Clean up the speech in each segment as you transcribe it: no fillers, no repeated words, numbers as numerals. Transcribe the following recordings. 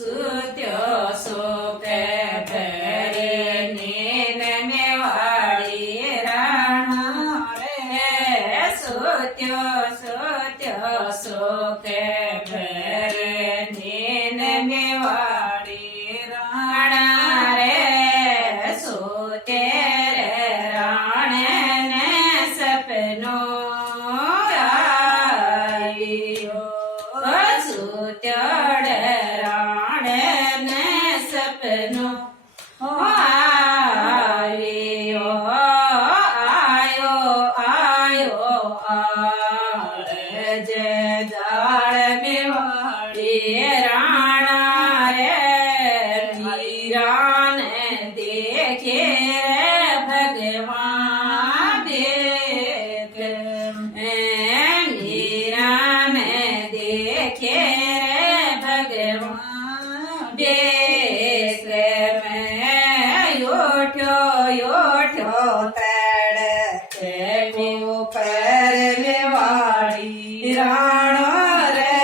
સુત્યો સુખે ભરે નીન મેવાડી રાણા રે સુત્યો સુખે ભરે નીન મેવાડી રાણા રે સુતે રે રાણે ને સપનો આવ્યો સુત્યો રાણે ને સપનો આવ્યો જે જાળ મેવાડી રાણા રે મીરાને દેખે ભગવાન દેખે મીરાને દેખે ભગવાન દેખે મેં યોઠ્યો તડ ઉપર મેવાડી રાણો રે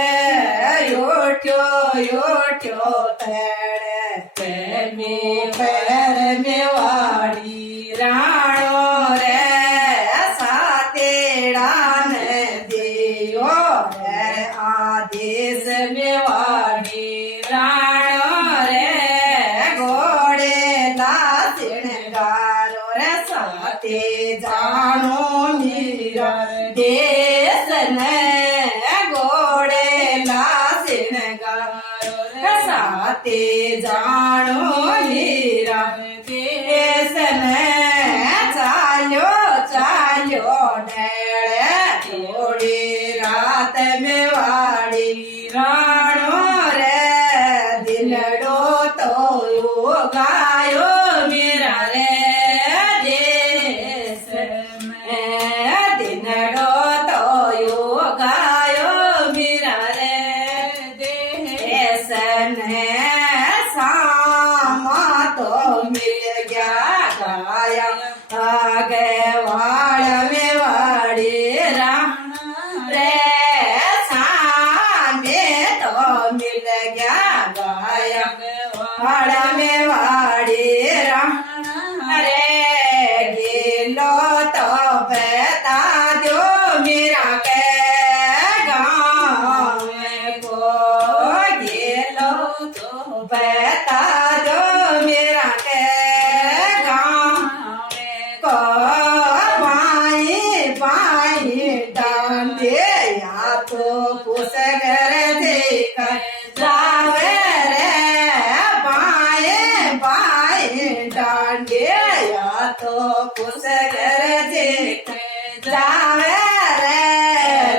યોઠ્યો તડ ઉપર મેવાડી રાણો રે સાતેડાને દેયો રે આદેશ મેવાડી રાણો રે ઘોડે લાસણગારો રે સાતે જાણો મીરા દેશ ને ઘોડે લાસણગારો રે સાતે જાણો મીરા દેશ ને ચાલ્યો નેળે થોડી રાત મેવાડી રાણો રે દિલડો તો ગાયો મીરા રે દેશ મેં દિલડો તો ગાયો મીરા રે દેશ ને સામા તો મિલ ગયા ગાયા आगे वाड़ में वाड़ी राम रे सामे तो मिल गया गाया वाड़ में वाड़ी राम रे गिलो तो बता दो मेरा के गाँव को गिलो तो बता दो मेरा के डांडे या तो पुसगर देकर जावे रे बाएं डांडे या तो पुसगर देकर जावे रे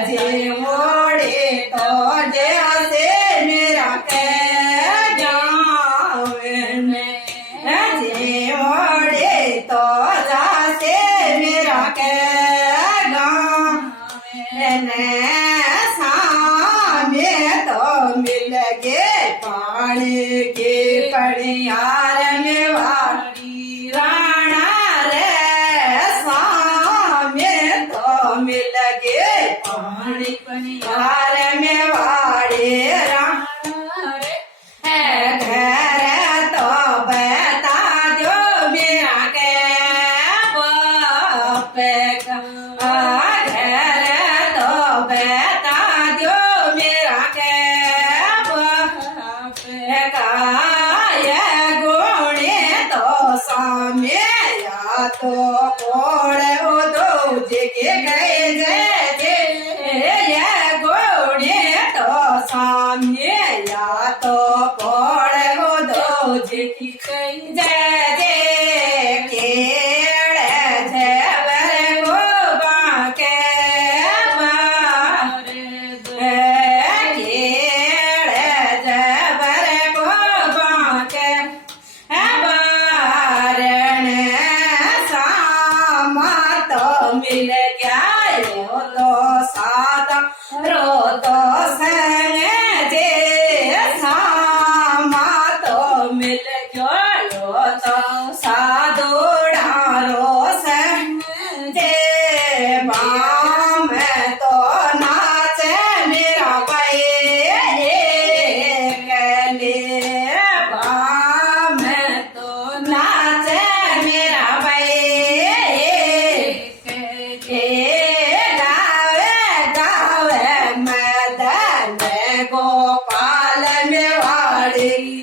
जे मोड़े तो जैसे मेरा के गाँव में जे मोड़े तो जैसे मेरा के सामे तो मिल गे पानी के पड़ियार में वाड़ी राणा रे सामे तो मिल गे पानी पड़ियार में वाड़ी राणा रे घर तो बता दो मेरा के बाप का बता दो मेरा के गोड़े तो सामे या तो कोड़े वो दो जगे गए जे ये गोड़े तो सामे या तो कोड़े वो दो जगी गई जे केड़े जेवर वो बाके मिल गया रो तो सादा रो तो संग जे सामा तो मिल गया रो ગોપાલ મેવાડી